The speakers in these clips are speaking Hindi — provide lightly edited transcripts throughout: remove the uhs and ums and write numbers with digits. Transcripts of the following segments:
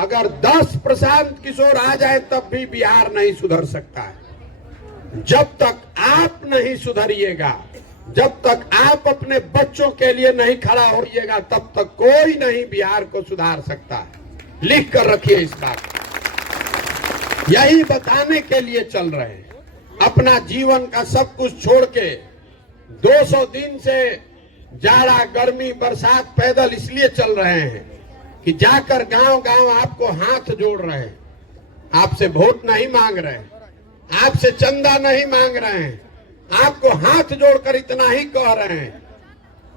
अगर 10 प्रशांत किशोर आ जाए तब भी बिहार नहीं सुधर सकता है। जब तक आप नहीं सुधरिएगा, जब तक आप अपने बच्चों के लिए नहीं खड़ा होइएगा, तब तक कोई नहीं बिहार को सुधार सकता है। लिख कर रखिए इस बात। यही बताने के लिए चल रहे हैं। अपना जीवन का सब कुछ छोड़ के 200 दिन से जाड़ा, गर्मी, बरसात पैदल इसलिए चल रहे हैं कि जाकर गांव गांव आपको हाथ जोड़ रहे हैं। आपसे वोट नहीं मांग रहे हैं, आपसे चंदा नहीं मांग रहे हैं, आपको हाथ जोड़कर इतना ही कह रहे हैं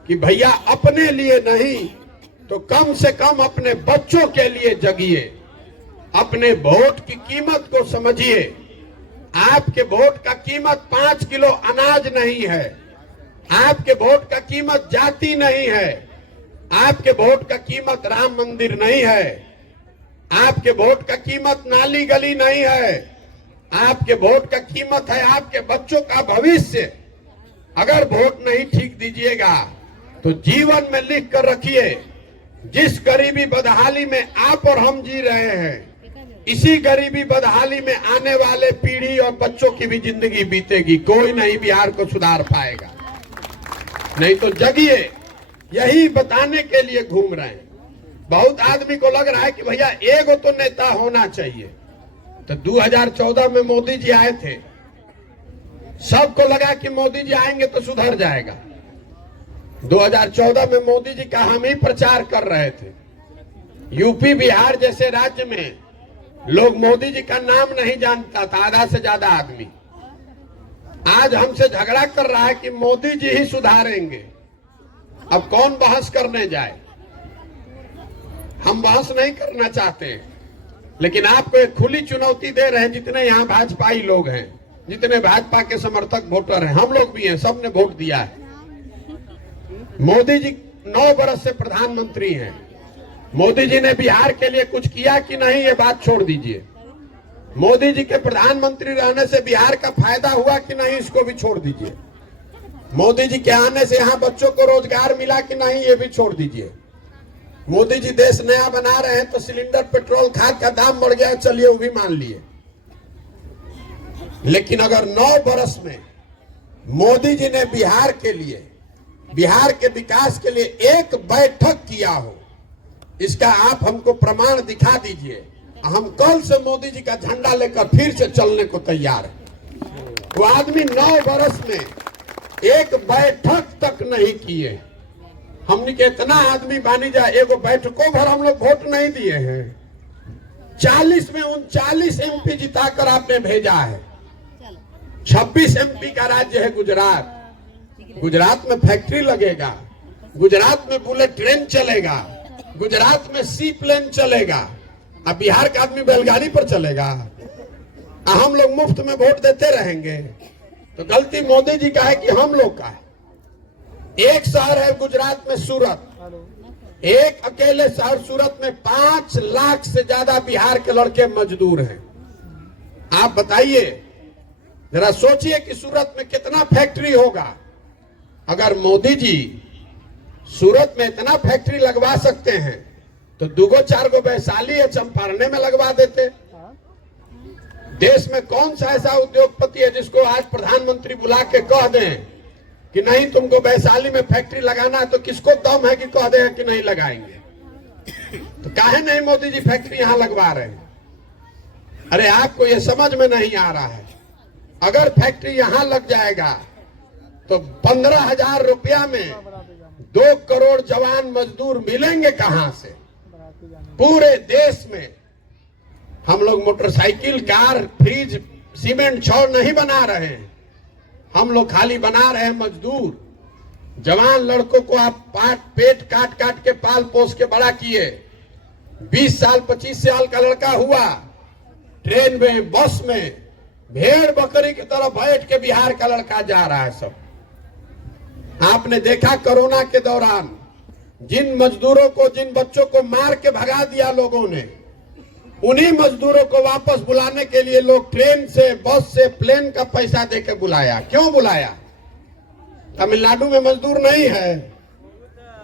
कि भैया अपने लिए नहीं तो कम से कम अपने बच्चों के लिए जगिए, अपने वोट की कीमत को समझिए। आपके वोट का कीमत 5 किलो अनाज नहीं है, आपके वोट का कीमत जाति नहीं है, आपके वोट का कीमत राम मंदिर नहीं है, आपके वोट का कीमत नाली गली नहीं है, आपके वोट का कीमत है आपके बच्चों का भविष्य। अगर वोट नहीं ठीक दीजिएगा तो जीवन में लिख कर रखिए, जिस गरीबी बदहाली में आप और हम जी रहे हैं, इसी गरीबी बदहाली में आने वाले पीढ़ी और बच्चों की भी जिंदगी बीतेगी। कोई नहीं बिहार को सुधार पाएगा। नहीं तो जगिए, यही बताने के लिए घूम रहे हैं। बहुत आदमी को लग रहा है कि भैया एगो तो नेता होना चाहिए। तो 2014 में मोदी जी आए थे, सबको लगा कि मोदी जी आएंगे तो सुधर जाएगा। 2014 में मोदी जी का हम ही प्रचार कर रहे थे। यूपी बिहार जैसे राज्य में लोग मोदी जी का नाम नहीं जानता था, आधा से ज्यादा आदमी। आज हमसे झगड़ा कर रहा है कि मोदी जी ही सुधारेंगे। अब कौन बहस करने जाए? हम बहस नहीं करना चाहते, लेकिन आपको एक खुली चुनौती दे रहे हैं। जितने यहाँ भाजपाई लोग हैं, जितने भाजपा के समर्थक वोटर हैं, हम लोग भी हैं, सबने वोट दिया है। मोदी जी 9 बरस से प्रधानमंत्री हैं। मोदी जी ने बिहार के लिए कुछ किया कि नहीं, ये बात छोड़ दीजिए। मोदी जी के प्रधानमंत्री रहने से बिहार का फायदा हुआ कि नहीं, इसको भी छोड़ दीजिए। मोदी जी के आने से यहाँ बच्चों को रोजगार मिला कि नहीं, ये भी छोड़ दीजिए। मोदी जी देश नया बना रहे हैं तो सिलेंडर पेट्रोल खाद का दाम बढ़ गया, चलिए वो भी मान लिए। लेकिन अगर 9 बरस में मोदी जी ने बिहार के लिए, बिहार के विकास के लिए एक बैठक किया हो, इसका आप हमको प्रमाण दिखा दीजिए। हम कल से मोदी जी का झंडा लेकर फिर से चलने को तैयार है। वो आदमी 9 बरस में एक बैठक तक नहीं किए। हमने के इतना आदमी बानी जाए, एगो बैठकों भर हम लोग वोट नहीं दिए हैं। 40 में 39 एमपी जिताकर आपने भेजा है। 26 एमपी का राज्य है गुजरात। गुजरात में फैक्ट्री लगेगा, गुजरात में बुलेट ट्रेन चलेगा, गुजरात में सी प्लेन चलेगा। अब बिहार का आदमी बैलगाड़ी पर चलेगा। हम लोग मुफ्त में वोट देते रहेंगे। तो गलती मोदी जी का है कि हम लोग का है। एक शहर है गुजरात में सूरत, एक अकेले शहर सूरत में 5 लाख से ज्यादा बिहार के लड़के मजदूर हैं। आप बताइए, जरा सोचिए कि सूरत में कितना फैक्ट्री होगा। अगर मोदी जी सूरत में इतना फैक्ट्री लगवा सकते हैं तो 2-4 वैशाली या चंपारण में लगवा देते। देश में कौन सा ऐसा उद्योगपति है जिसको आज प्रधानमंत्री बुला के कह दें कि नहीं तुमको वैशाली में फैक्ट्री लगाना है, तो किसको दम है कि कह दे कि नहीं लगाएंगे? तो काहे नहीं मोदी जी फैक्ट्री यहां लगवा रहे हैं? अरे आपको ये समझ में नहीं आ रहा है। अगर फैक्ट्री यहां लग जाएगा तो 15,000 रुपया में 2 करोड़ जवान मजदूर मिलेंगे कहां से? पूरे देश में हम लोग मोटरसाइकिल, कार, फ्रिज, सीमेंट, छड़ नहीं बना रहे हैं। हम लोग खाली बना रहे हैं मजदूर। जवान लड़कों को आप पेट काट काट के पाल पोस के बड़ा किए। 20 साल 25 साल का लड़का हुआ, ट्रेन में, बस में भेड़ बकरी की तरह बैठ के बिहार का लड़का जा रहा है सब। आपने देखा कोरोना के दौरान जिन मजदूरों को, जिन बच्चों को मार के भगा दिया लोगों ने, उन्हीं मजदूरों को वापस बुलाने के लिए लोग ट्रेन से, बस से, प्लेन का पैसा देके बुलाया। क्यों बुलाया? तमिलनाडु में मजदूर नहीं है,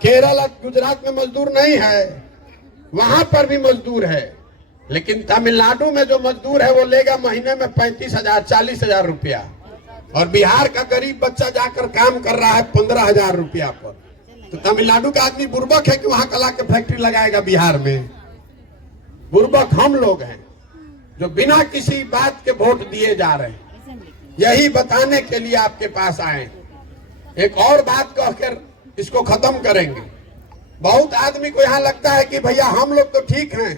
केरल, गुजरात में मजदूर नहीं है, वहां पर भी मजदूर है। लेकिन तमिलनाडु में जो मजदूर है वो लेगा महीने में 35,000 40,000 रुपया, और बिहार का गरीब बच्चा जाकर काम कर रहा है 15,000 रुपया पर। तो तमिलनाडु का आदमी बुर्बक है कि वहां कला के फैक्ट्री लगाएगा बिहार में? बुर्बक हम लोग हैं जो बिना किसी बात के वोट दिए जा रहे हैं। यही बताने के लिए आपके पास आए। एक और बात कहकर इसको खत्म करेंगे। बहुत आदमी को यहाँ लगता है कि भैया हम लोग तो ठीक हैं,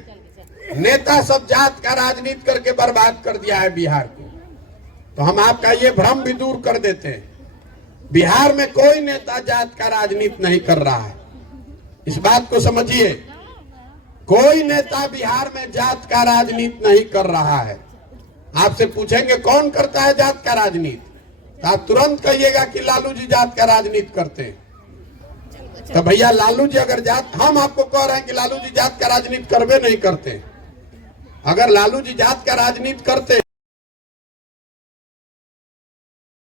नेता सब जात का राजनीति करके बर्बाद कर दिया है बिहार को। तो हम आपका ये भ्रम भी दूर कर देते हैं। बिहार में कोई नेता जात का राजनीति नहीं कर रहा है, इस बात को समझिए। कोई नेता बिहार में जात का राजनीति नहीं कर रहा है। आपसे पूछेंगे कौन करता है जात का राजनीति, तो आप तुरंत कहिएगा कि लालू जी जात का राजनीति करते हैं। तो भैया लालू जी अगर जात, हम आपको कह रहे हैं कि लालू जी जात का राजनीति करवे नहीं करते। अगर लालू जी जात का राजनीति करते